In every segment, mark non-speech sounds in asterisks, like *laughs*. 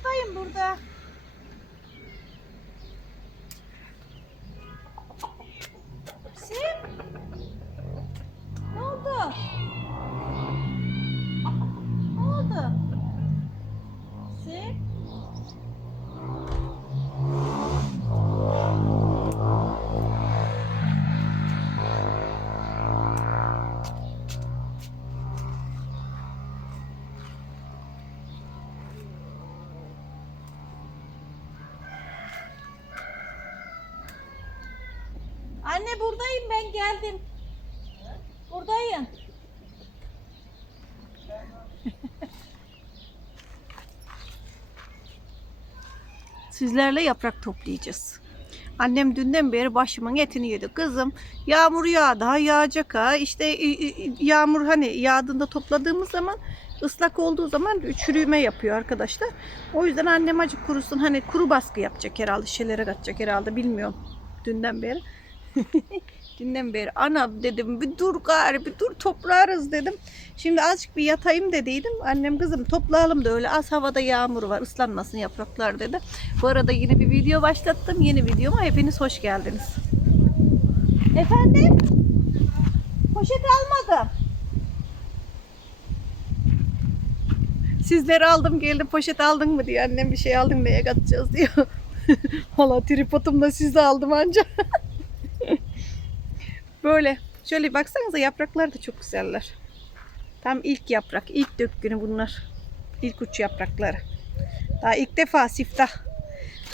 buradayım burada. Sim. Ne oldu? Ne oldu? Sim. Anne buradayım ben geldim. Buradayım. *laughs* Sizlerle yaprak toplayacağız. Annem dünden beri başımın etini yedi. Kızım yağmur yağ daha yağacak ha. İşte yağmur hani yağdığında topladığımız zaman ıslak olduğu zaman çürüme yapıyor arkadaşlar. O yüzden annem acık kurusun. Hani kuru baskı yapacak herhalde. Şeylere katacak herhalde bilmiyorum. Dünden beri. *laughs* Dünden beri ana dedim bir dur gari bir dur toplarız dedim. Şimdi azıcık bir yatayım dediydim. Annem kızım toplayalım da öyle az havada yağmur var ıslanmasın yapraklar dedi. Bu arada yine bir video başlattım. Yeni videoma hepiniz hoş geldiniz. Efendim? Poşet almadım. Sizleri aldım geldim poşet aldın mı diyor. Annem bir şey aldın neye katacağız diyor. *laughs* Valla tripodumla sizi aldım anca. *laughs* Böyle. Şöyle baksanıza yapraklar da çok güzeller. Tam ilk yaprak. ilk dökgünü bunlar. İlk uç yaprakları. Daha ilk defa siftah.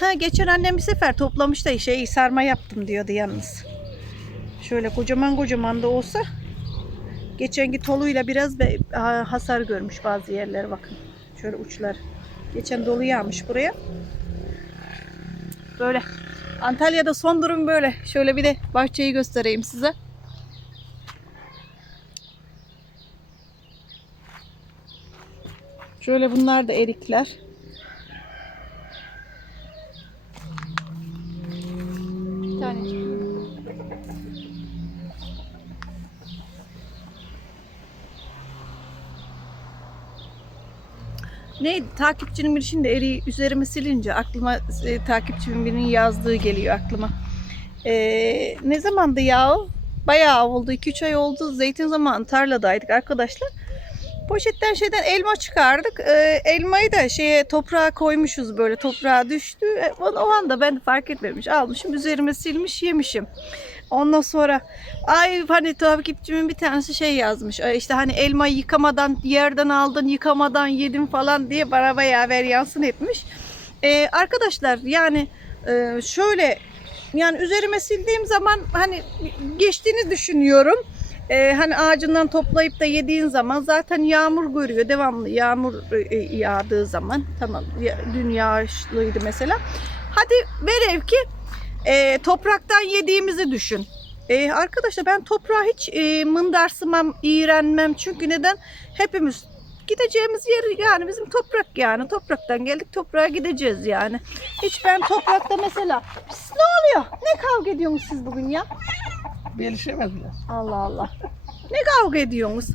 Ha geçen annem bir sefer toplamış da şey sarma yaptım diyordu yalnız. Şöyle kocaman kocaman da olsa geçenki toluyla biraz be, ha- hasar görmüş bazı yerler bakın. Şöyle uçlar. Geçen dolu yağmış buraya. Böyle. Antalya'da son durum böyle. Şöyle bir de bahçeyi göstereyim size. Şöyle bunlar da erikler. Bir tanecik. Ne takipçinin bir şimdi eriği üzerime silince aklıma e, takipçimin birinin yazdığı geliyor aklıma. E, ne zamandı ya? Bayağı oldu. 2-3 ay oldu. Zeytin zamanı tarladaydık arkadaşlar. Poşetten şeyden elma çıkardık. E, elmayı da şeye toprağa koymuşuz böyle toprağa düştü. E, o, anda ben fark etmemiş. Almışım üzerime silmiş yemişim. Ondan sonra ay hani takipçimin bir tanesi şey yazmış. "Ay işte hani elmayı yıkamadan yerden aldın yıkamadan yedin falan diye bana bayağı ver yansın etmiş. Ee, arkadaşlar yani e, şöyle yani üzerime sildiğim zaman hani geçtiğini düşünüyorum. Ee, hani ağacından toplayıp da yediğin zaman zaten yağmur görüyor. Devamlı yağmur e, yağdığı zaman. Tamam dün yağışlıydı mesela. Hadi velev ki e, topraktan yediğimizi düşün. E, arkadaşlar ben toprağa hiç e, mındarsımam, iğrenmem. Çünkü neden? Hepimiz gideceğimiz yer yani bizim toprak yani. Topraktan geldik toprağa gideceğiz yani. Hiç ben toprakta mesela Pis, ne oluyor? Ne kavga ediyorsunuz siz bugün ya? Gelişemediler. Allah Allah. Ne kavga ediyorsunuz?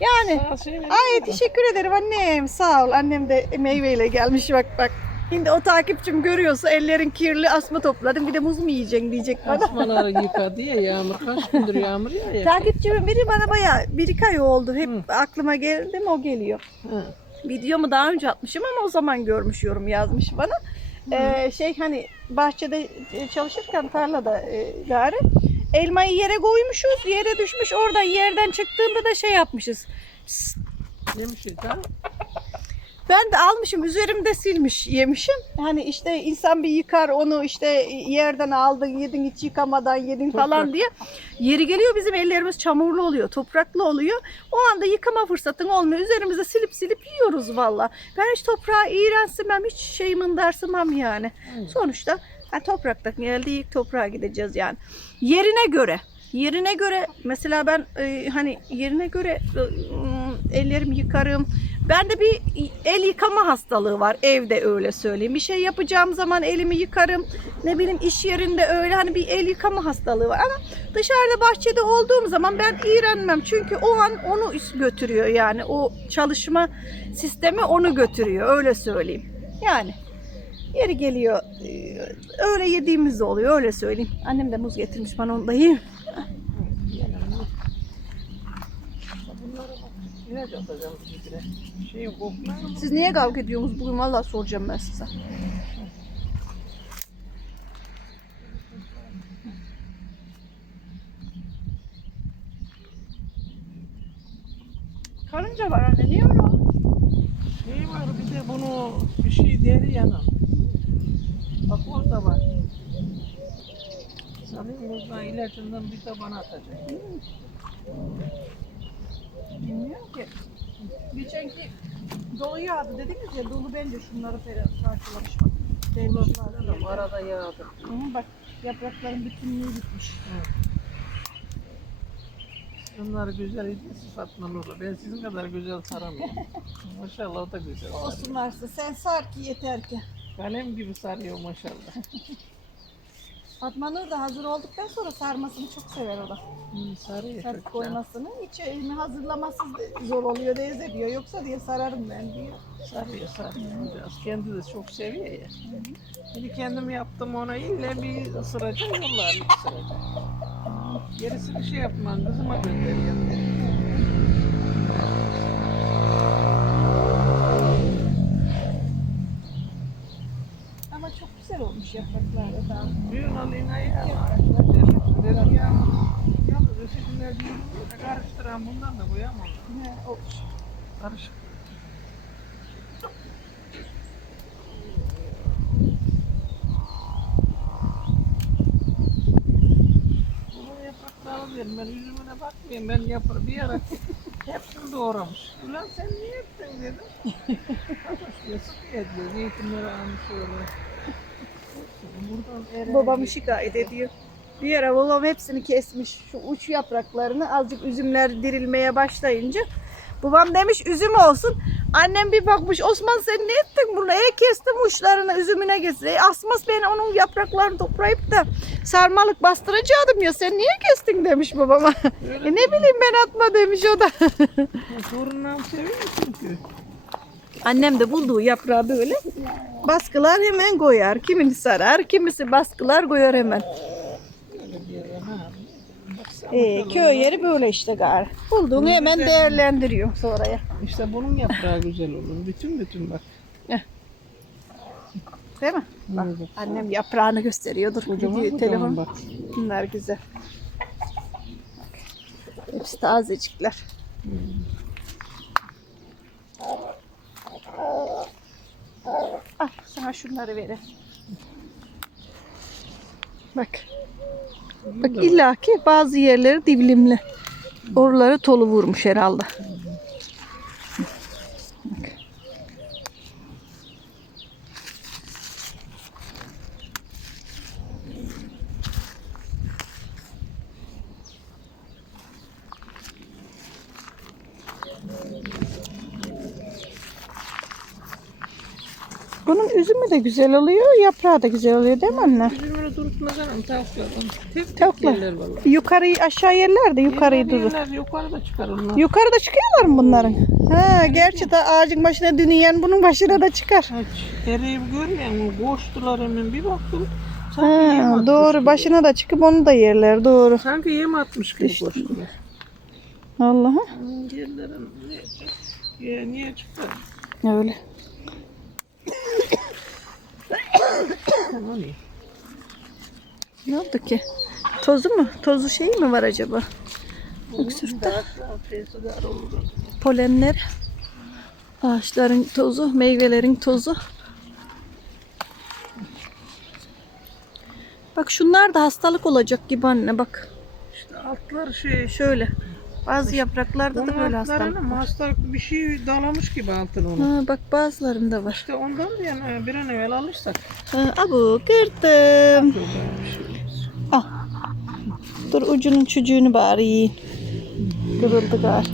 Yani şey Ay teşekkür ederim annem. Sağ ol. Annem de meyveyle gelmiş bak bak. Şimdi o takipçim görüyorsa ellerin kirli asma topladım. Bir de muz mu yiyeceksin diyecek bana. Asmaları yıkadı ya yağmur. Kaç gündür yağmur ya. Takipçimin biri bana bayağı bir iki ay oldu. Hep Hı. aklıma geldi mi o geliyor. Hı. Videomu daha önce atmışım ama o zaman görmüş yorum yazmış bana. Ee, şey hani bahçede e, çalışırken tarlada e, gari elmayı yere koymuşuz. Yere düşmüş. Oradan yerden çıktığında da şey yapmışız. Psst, Yemişiz ha. Ben de almışım üzerimde silmiş yemişim. Hani işte insan bir yıkar onu işte yerden aldın yedin hiç yıkamadan yedin falan diye. Yeri geliyor bizim ellerimiz çamurlu oluyor topraklı oluyor. O anda yıkama fırsatın olmuyor. Üzerimize silip silip yiyoruz valla. Ben hiç toprağa iğrensimem hiç şey mındarsımam yani. Aynen. Sonuçta ha, topraktan geldik toprağa gideceğiz yani. Yerine göre Yerine göre mesela ben e, hani yerine göre e, ellerimi yıkarım. Bende bir el yıkama hastalığı var evde öyle söyleyeyim. Bir şey yapacağım zaman elimi yıkarım. Ne bileyim iş yerinde öyle hani bir el yıkama hastalığı var ama dışarıda bahçede olduğum zaman ben iğrenmem. Çünkü o an onu götürüyor yani o çalışma sistemi onu götürüyor öyle söyleyeyim. Yani yeri geliyor e, öyle yediğimiz oluyor öyle söyleyeyim. Annem de muz getirmiş bana onu da yiyeyim. Bak. İlaç atacağım dibine. Şey kokmuyor mu? Siz niye kavga ediyorsunuz bugün vallahi soracağım ben size. Karınca var anne niye öyle oldu? Şey var bir de bunu bir şey deri yanım. Bak orada var. Sanırım buradan ilacından bir de bana atacak. Bilmiyorum ki. Geçenki dolu yağdı dediniz ya dolu bence şunları falan parçalamış bak. Devletler Adam arada yağdı. Hı, bak yaprakların bütünlüğü gitmiş. Bunlar güzel idi Fatma Nur'la. Ben sizin kadar güzel saramıyorum. *laughs* maşallah o da güzel. Olsun varsa sen sar ki yeter ki. Kalem gibi sarıyor maşallah. *laughs* Fatma Nur da hazır olduktan sonra sarmasını çok sever o da. Sarıyor. Sarıp çok koymasını. Hiç elini hazırlaması zor oluyor teyze diyor. Yoksa diye sararım ben diyor. Sarıyor sarıyor. Biraz kendi de çok seviyor ya. Şimdi kendim yaptım ona ille bir ısıracak yollar ısıracak. Gerisi bir şey yapmam. Kızıma gönderiyorum. Ama çok güzel olmuş yapraklar da daha. Bugün alayım ayı ya. Dedim ya. Ya ötekiler diyor. Karıştıran bundan da koyamam. He, olmuş. Karışık. Verin. Ben yüzümüne bakmayayım. Ben yaparım. Bir ara *laughs* hepsini doğramış. Ulan sen niye yaptın dedim. Kaç diyor. Sıkı ediyor. Zeytinleri almış öyle. Babamı şikayet ediyor. Bir ara babam hepsini kesmiş. Şu uç yapraklarını azıcık üzümler dirilmeye başlayınca. Babam demiş üzüm olsun. Annem bir bakmış Osman sen ne ettin bunu? E kestim uçlarını üzümüne getir. E, asmaz ben onun yapraklarını toplayıp da sarmalık bastıracaktım ya sen niye kestin demiş babama. Öyle *laughs* e, ne bileyim ben atma demiş o da. Torunlarım seviyor çünkü. Annem de bulduğu yaprağı böyle baskılar hemen koyar. Kimini sarar, kimisi baskılar koyar hemen. Ee, köy yeri böyle işte gari. Bulduğunu hemen değerlendiriyor sonraya. İşte bunun yaprağı güzel olur. Bütün bütün bak. Değil mi? Bak, Evet. annem yaprağını gösteriyordur. Kocaman Gidiyor, telefon. bak. Bunlar güzel. Hepsi tazecikler. Al sana şunları vereyim. Bak. Bak illaki bazı yerleri diblimli. Oraları tolu vurmuş herhalde. Bak. De güzel oluyor, yaprağı da güzel oluyor değil mi anne? Durutmadan tavuklar. Tek tek Tavuklar. yerler vallahi. Yukarıyı aşağı yerler de yukarıyı durur. yerler yukarıda çıkar onlar. Yukarıda çıkıyorlar mı bunların? Ha, gerçi de ağacın başına dünüyen bunun başına da çıkar. Kaç. Dereyi görmüyor musun? Koştular hemen bir baktım. Sanki yem Ha, atmış doğru gibi. başına da çıkıp onu da yerler doğru. Sanki yem atmış gibi İşte. koştular. Allah'a Yerlerin ne? Ya, niye çıktı? öyle. Ne? Oldu ki? Tozu mu? Tozu şey mi var acaba? Olur. Polenler, ağaçların tozu, meyvelerin tozu. Bak şunlar da hastalık olacak gibi anne bak. İşte altlar şey. Şöyle. Bazı yapraklarda da böyle hastalık var. hastalık bir şey dalamış gibi altına onu. Ha, bak bazılarında var. İşte ondan da yani bir an evvel alırsak. Ha, abu kırdım. bir şey. Al. Dur ucunun çocuğunu bari yiyin. Kırıldı gar.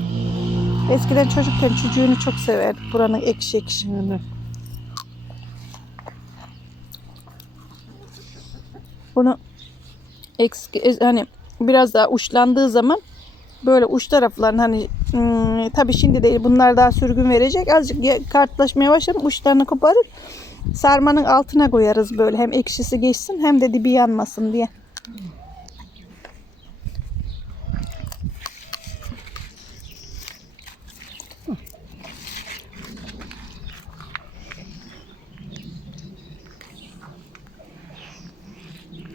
Eskiden çocukken çocuğunu çok severdik. Buranın ekşi ekşi. Yani Bunu eksik, ez- hani biraz daha uçlandığı zaman böyle uç tarafların hani Hmm, tabii şimdi değil. Bunlar daha sürgün verecek. Azıcık kartlaşmaya başladı. Uçlarını koparıp sarmanın altına koyarız böyle. Hem ekşisi geçsin hem de dibi yanmasın diye.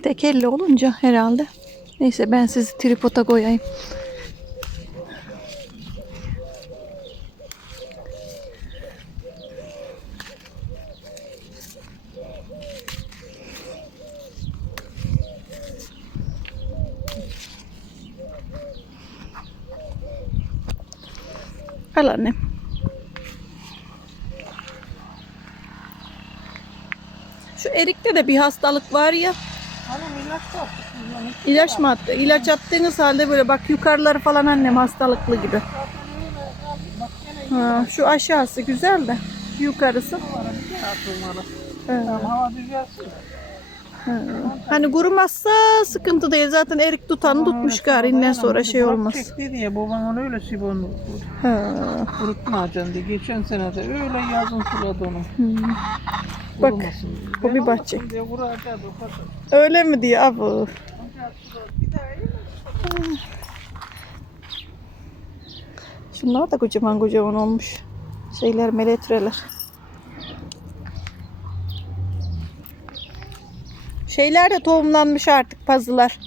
Tek elle olunca herhalde. Neyse ben sizi tripoda koyayım. Al annem. Şu erikte de bir hastalık var ya. Hanım ilaç da. İlaç mı attı? İlaç attığınız halde böyle bak yukarıları falan annem hastalıklı gibi. Ha, şu aşağısı güzel de yukarısı. Tamam hava düzelsin. Ha. Hani kurumazsa sıkıntı değil. Zaten erik tutanı tutmuş garinden sonra şey olmaz. Çekti diye baban öyle sibonu Ha. kurutmayacaksın diye. Geçen sene de öyle yazın suladı onu. hmm. Bak, bu bir bahçe. Öyle mi diye abi? Şunlar da kocaman kocaman olmuş. Şeyler meletreler. Şeyler de tohumlanmış artık pazılar.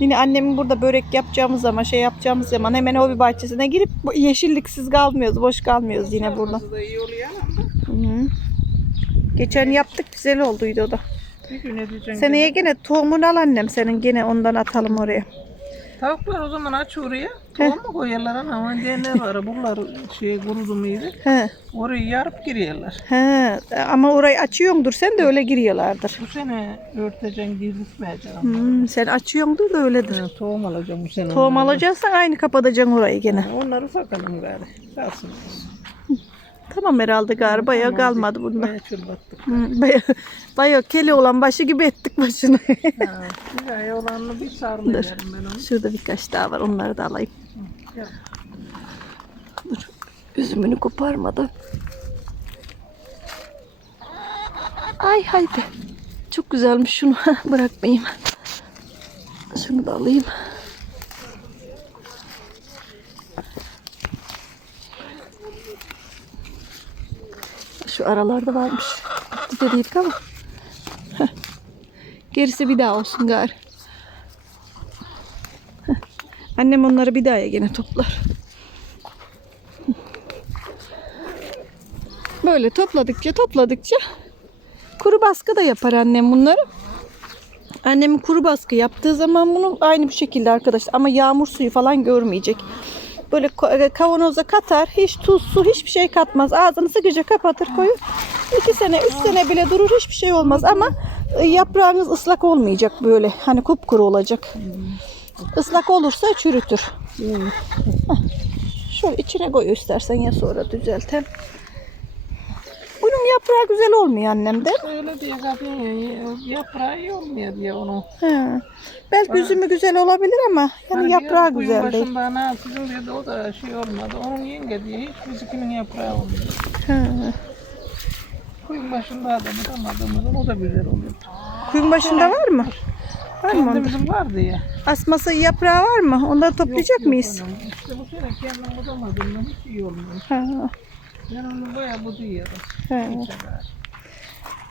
Yine annemin burada börek yapacağımız zaman şey yapacağımız zaman hemen hobi bahçesine girip yeşilliksiz kalmıyoruz, boş kalmıyoruz yine burada. Hı. Geçen yaptık güzel olduydu o da. Seneye gene tohumunu al annem senin gene ondan atalım oraya. Tavuklar o zaman aç oraya. Tohum mu koyarlar ama diyenler var. *laughs* Bunlar şey kurudu muydu? He. Orayı yarıp giriyorlar. He. Ama orayı açıyordur sen de öyle giriyorlardır. Bu sene örteceksin, girdirtmeyeceksin. Hmm, sen açıyordur da öyledir. Ha, tohum alacağım bu sene. Tohum onlardan. alacaksan aynı kapatacaksın orayı gene. Onları sakalım gari. Kalsın. Tamam herhalde gari bayağı kalmadı bunda. Bayağı çırbattık. Hmm, bayağı, bayağı keli olan başı gibi ettik başını. Ha, *laughs* ay olanını bir sarmayacağım ben onu. Şurada birkaç daha var onları da alayım. Gel. Dur üzümünü koparmadan. Ay haydi. Çok güzelmiş şunu *laughs* bırakmayayım. Şunu da alayım. Şu aralarda varmış. Gitti dediydik ama. Gerisi bir daha olsun gari. Annem onları bir daha gene toplar. Böyle topladıkça topladıkça kuru baskı da yapar annem bunları. Annemin kuru baskı yaptığı zaman bunu aynı bu şekilde arkadaşlar ama yağmur suyu falan görmeyecek. Böyle e, kavanoza katar, hiç tuz, su, hiçbir şey katmaz. Ağzını sıkıca kapatır koyur. İki sene, üç sene bile durur hiçbir şey olmaz ama e, yaprağınız ıslak olmayacak böyle. Hani kupkuru olacak. Islak olursa çürütür. Şöyle içine koy istersen ya sonra düzeltem. Yaprağı güzel olmuyor annem de. Öyle diye zaten ya- yaprağı iyi olmuyor diye onu. He. Belki üzümü güzel olabilir ama yani Hani yaprağı diyor, güzel değil. başında ana sizin dedi o da şey olmadı. Onun yenge diye hiç bizimkinin yaprağı olmuyor. He. Kuyun başında da bulamadığımızdan o da güzel oluyor. Kuyun başında var mı? Var mı onda? Vardı ya. Asması yaprağı var mı? Onları toplayacak Yok, mıyız? yok hanım. İşte bu sene kendim bulamadığımdan hiç iyi olmuyor. Ha, Ben onu bayağı buduyorum. he.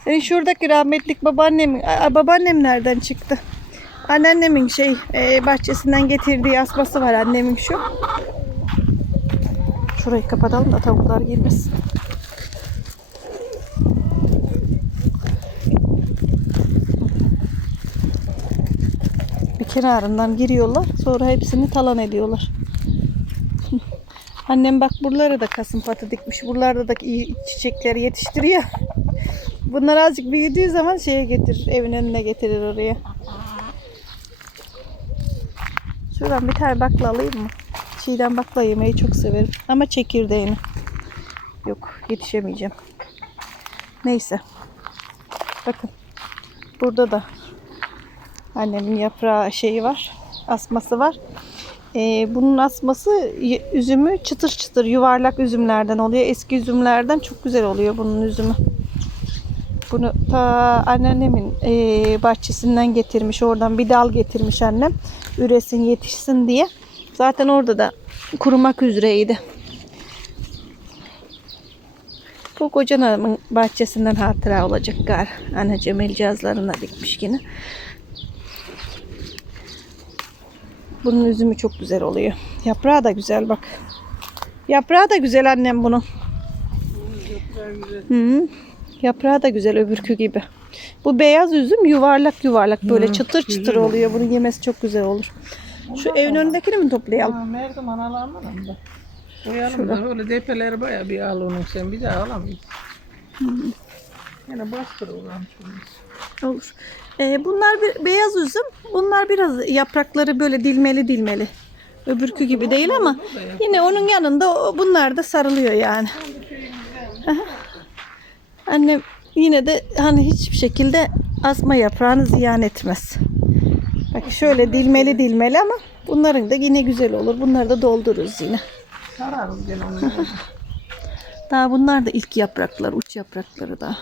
Senin şuradaki rahmetlik babaannem, Aa, babaannem nereden çıktı? Anneannemin şey e, bahçesinden getirdiği asması var annemin şu. Şurayı kapatalım da tavuklar girmesin. Bir kenarından giriyorlar. Sonra hepsini talan ediyorlar. Annem bak buralara da kasım patı dikmiş. Buralarda da iyi çiçekleri yetiştiriyor. Bunlar azıcık büyüdüğü zaman şeye getirir. Evin önüne getirir oraya. Şuradan bir tane bakla alayım mı? Çiğdem bakla yemeyi çok severim. Ama çekirdeğini. Yok yetişemeyeceğim. Neyse. Bakın. Burada da annemin yaprağı şeyi var. asması var. Ee, bunun asması üzümü çıtır çıtır yuvarlak üzümlerden oluyor. Eski üzümlerden çok güzel oluyor bunun üzümü. Bunu ta anneannemin eee, bahçesinden getirmiş. Oradan bir dal getirmiş annem. Üresin yetişsin diye. Zaten orada da kurumak üzereydi. Bu kocan hanımın bahçesinden hatıra olacak gar. Anneciğim el cihazlarına dikmiş yine. Bunun üzümü çok güzel oluyor. Yaprağı da güzel bak. Yaprağı da güzel annem bunun. Yaprağı güzel. Hı -hı. Yaprağı da güzel öbürkü gibi. Bu beyaz üzüm yuvarlak yuvarlak böyle Hı, çıtır çıtır oluyor. Bunu yemesi çok güzel olur. Şu evin önündekini mi toplayalım? Ha, Merdiven alalım da. Koyalım da öyle depeleri baya bir al onun sen bir daha alamayız. Yine bastır ulan şunu. Olur. Ee, bunlar bir beyaz üzüm. Bunlar biraz yaprakları böyle dilmeli dilmeli. Öbürkü gibi değil ama yine onun yanında bunlar da sarılıyor yani. Annem yine de hani hiçbir şekilde asma yaprağını ziyan etmez. Bak şöyle dilmeli dilmeli ama bunların da yine güzel olur. Bunları da doldururuz yine. Sararız gene onu. Daha bunlar da ilk yapraklar, uç yaprakları da.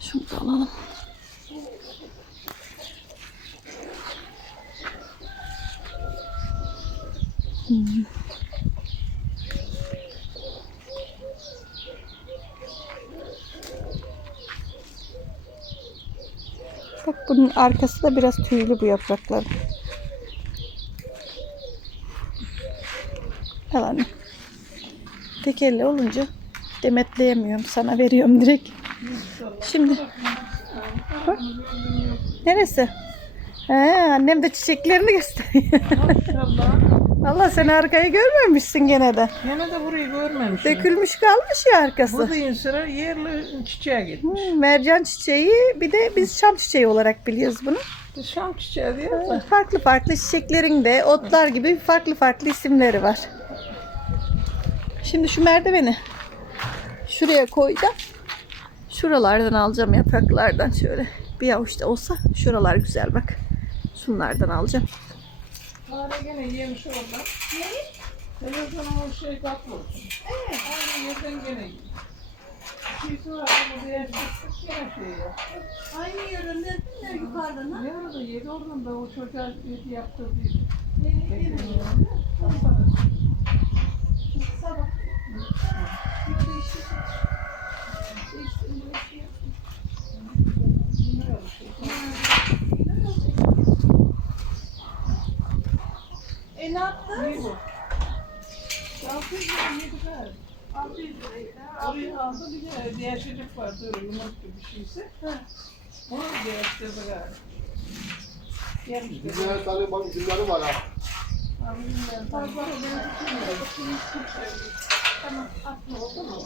Şunu da alalım. Hmm. Bak bunun arkası da biraz tüylü bu yapraklar. Al anne. Tek elle olunca demetleyemiyorum. Sana veriyorum direkt. Şimdi. Bak. Neresi? He, annem de çiçeklerini gösteriyor. Allah sen arkayı görmemişsin gene de. Yine de burayı görmemişim. Dökülmüş kalmış ya arkası. Bu da sıra yerli çiçeğe gitmiş. Hmm, mercan çiçeği bir de biz şam çiçeği olarak biliyoruz bunu. Biz Şam çiçeği diye de. Farklı farklı çiçeklerin de otlar gibi farklı farklı isimleri var. Şimdi şu merdiveni şuraya koyacağım. Şuralardan alacağım yapraklardan şöyle. Bir avuç da olsa şuralar güzel bak. Şunlardan alacağım. Fare gene yemiş orada. Neyi? Televizyona o şey katmasın. Evet. Aynı yerden gene yiyor. Şeysi var ama değiştirdik gene şey ya. Aynı yöründe yukarıdan Yarın da yedi oradan da o çocuğa yedi yaptırdıydı. Sabah. E ne yaptın? Ne bu? 600 lira ne kadar? 600 lira. Oraya aldı bir de değişecek vardı öyle yumurta bir şeyse. Onu değiştirdi galiba. Gelmiş de. Bizim her tane bak üzümleri var ha. Abi bilmiyorum. Bak bak ben tutmuyorum. Tamam atma oldu mu?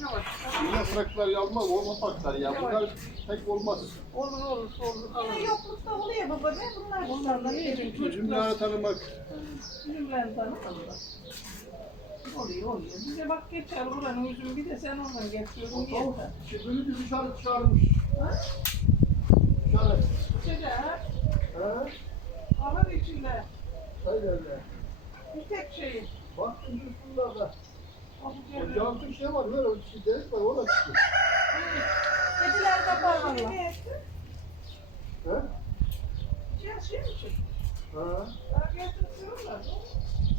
Yavaş. Bu yapraklar yanmaz, olma patlar ya. Bunlar pek olmaz. Olur olur olur. Alın. Yoklukta oluyor baba be. Bunlar iyi. Çocuklar Üzümleri tanımak. üzümlerini tanımadılar. Oluyor oluyor. Bize bak geçer buranın üzümü bir de sen ondan getiriyorsun yeter. Şimdi bir dışarı çıkarmış. Dışarı. Sıcak. He? Alır içinde. Hayır öyle. Bir tek şey. Bak şimdi şunlarda. Canlı şey var, böyle bir şey delik var, o da çıktı. Kediler kapar valla. He? Şey mi çıktı? Ha?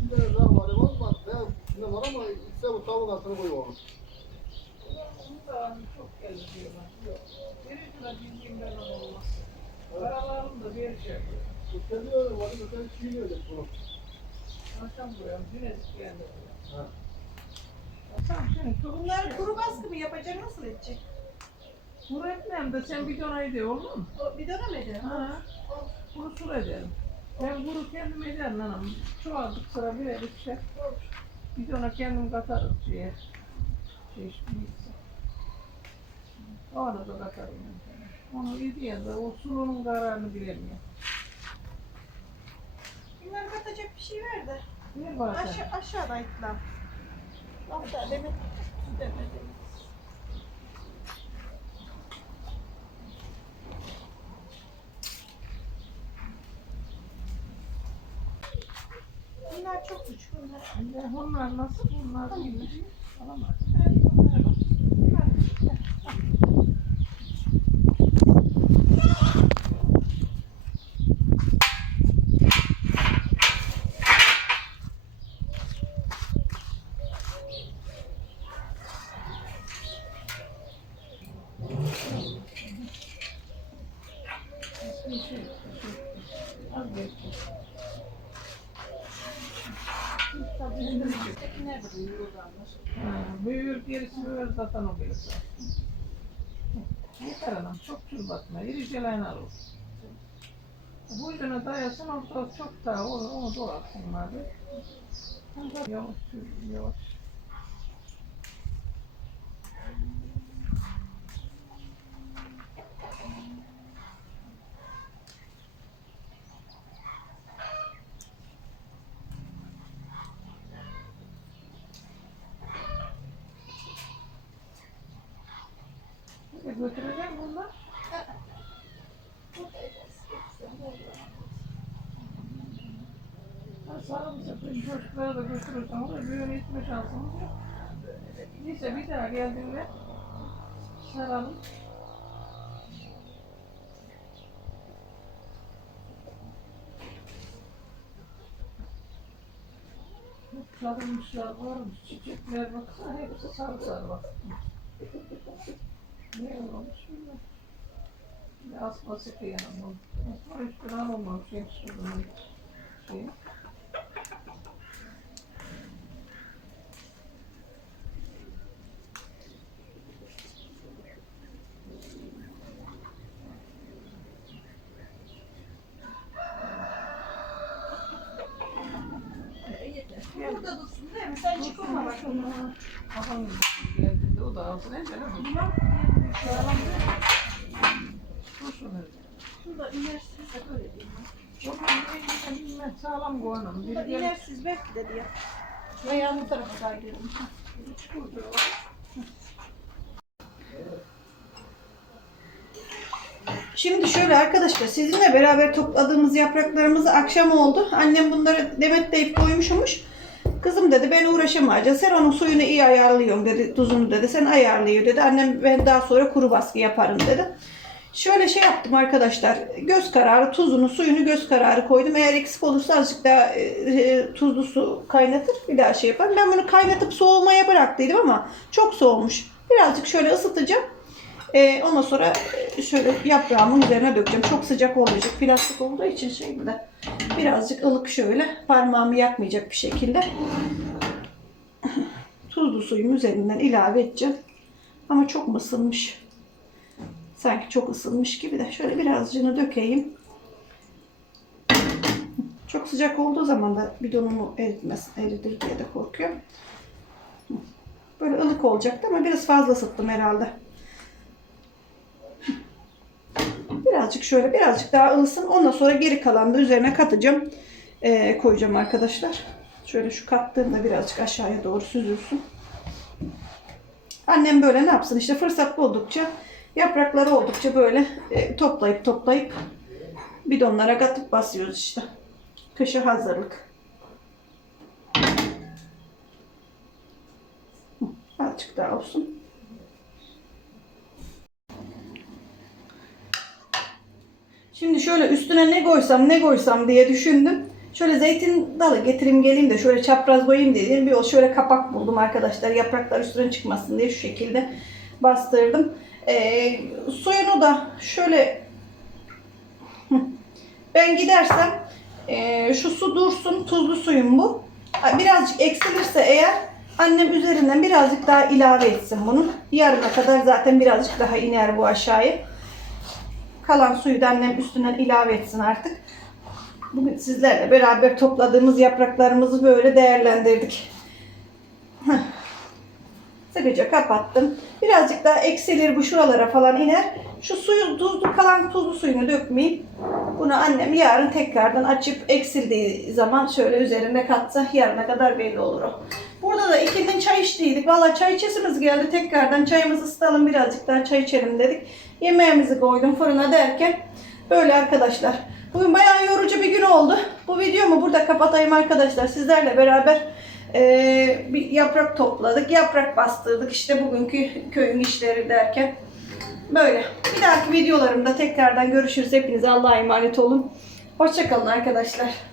Bir tane daha var, var mı? Ben içinde var ama ise bu tavuk altına koyuyorum. Bunu da çok gelir diyorlar. Verirler bildiğim ben olmaz. Paralarını da verecek. Öyle var, bu kendi çiğniyorduk bunu. Akşam koyalım. Güneş geldi. Ha. Tamam senin çok Bunlar kuru baskı mı yapacak? Nasıl edecek? Kuru etmem de sen donayı de olur mu? O, bir dönem edeceğim. Ha. Kuru sur ederim. Ben kuru kendim ederim anam. Çoğaldık sıra bir bir şey. Bir dona kendim katarım şeye. Şey. Ona da katarım. Onu yediyen de o sulunun kararını bilemiyor. Bunlar katacak bir şey ver de. Aşağı, aşağıda itlam. Hatta. Bunlar çok uç. Bunlar. Bunlar nasıl? Bunlar iyi. Alamaz. Az gerisi böyle zaten o gerisi. Yeter anam çok tür batma. Celayn alır. Bu yüzden dayasın orta çok daha onu, onu doğrarsın abi. Yavaş yavaş. E, götürecek bunlar. Ha, Sarımsak çocuklara da götürürsen oraya böyle itme şansımız yok. Neyse bir daha geldiğinde saralım. Sarılmışlar varmış, çiçekler baksana hepsi sarı sarı bak. Ne olmuş bilmem. Bir asma sıkı yanım. Asma gram olmamış, hepsi bunun şeyi. Burada dursun değil mi? Sen çıkma bak. Kafam geldi, o da altına eder ama. Sağlam değil mi? Dursun öyle. Şurada inersiz de böyle diyeyim. Ben bilmem, sağlam koyalım. Bir Burada gel, inersiz belki de. Şimdi şöyle arkadaşlar sizinle beraber topladığımız yapraklarımızı akşam oldu. Annem bunları demetleyip koymuşmuş. Kızım dedi ben uğraşamayacağım. Sen onun suyunu iyi ayarlıyorsun dedi. Tuzunu dedi. Sen ayarlıyor dedi. Annem ben daha sonra kuru baskı yaparım dedi. Şöyle şey yaptım arkadaşlar. Göz kararı tuzunu suyunu göz kararı koydum. Eğer eksik olursa azıcık daha e, e, tuzlu su kaynatır. Bir daha şey yaparım. Ben bunu kaynatıp soğumaya bıraktıydım ama çok soğumuş. Birazcık şöyle ısıtacağım. Ee, ondan sonra e, şöyle yaprağımın üzerine dökeceğim. Çok sıcak olmayacak. Plastik olduğu için şimdi birazcık ılık şöyle parmağımı yakmayacak bir şekilde tuzlu suyumu üzerinden ilave edeceğim. Ama çok mu ısınmış? Sanki çok ısınmış gibi de şöyle birazcını dökeyim. Çok sıcak olduğu zaman da bidonumu eritmez, eritir diye de korkuyorum. Böyle ılık olacaktı ama biraz fazla ısıttım herhalde. Birazcık şöyle birazcık daha ılısın. Ondan sonra geri kalanı da üzerine katacağım. Ee, koyacağım arkadaşlar. Şöyle şu kattığımda birazcık aşağıya doğru süzülsün. Annem böyle ne yapsın işte fırsat buldukça yaprakları oldukça böyle e, toplayıp toplayıp bidonlara katıp basıyoruz işte. Kışa hazırlık. Azıcık daha olsun. Şimdi şöyle üstüne ne koysam ne koysam diye düşündüm. Şöyle zeytin dalı getireyim geleyim de şöyle çapraz koyayım dedim. Bir o şöyle kapak buldum arkadaşlar. Yapraklar üstüne çıkmasın diye şu şekilde bastırdım. Ee, suyunu da şöyle ben gidersem e, şu su dursun. Tuzlu suyum bu. Birazcık eksilirse eğer annem üzerinden birazcık daha ilave etsin bunu. Yarına kadar zaten birazcık daha iner bu aşağıya. Kalan suyu da annem üstünden ilave etsin artık. Bugün sizlerle beraber topladığımız yapraklarımızı böyle değerlendirdik. Sıkıca kapattım. Birazcık daha eksilir bu şuralara falan iner. Şu suyu tuzlu kalan tuzlu suyunu dökmeyeyim. Bunu annem yarın tekrardan açıp eksildiği zaman şöyle üzerine katsa yarına kadar belli olur o. Burada da ikinin çay içtiydik. Valla çay içesimiz geldi. Tekrardan çayımızı ısıtalım birazcık daha çay içelim dedik. Yemeğimizi koydum fırına derken böyle arkadaşlar. Bugün bayağı yorucu bir gün oldu. Bu videomu burada kapatayım arkadaşlar. Sizlerle beraber eee, bir yaprak topladık. Yaprak bastırdık. İşte bugünkü köyün işleri derken. Böyle. Bir dahaki videolarımda tekrardan görüşürüz. Hepinize Allah'a emanet olun. Hoşçakalın arkadaşlar.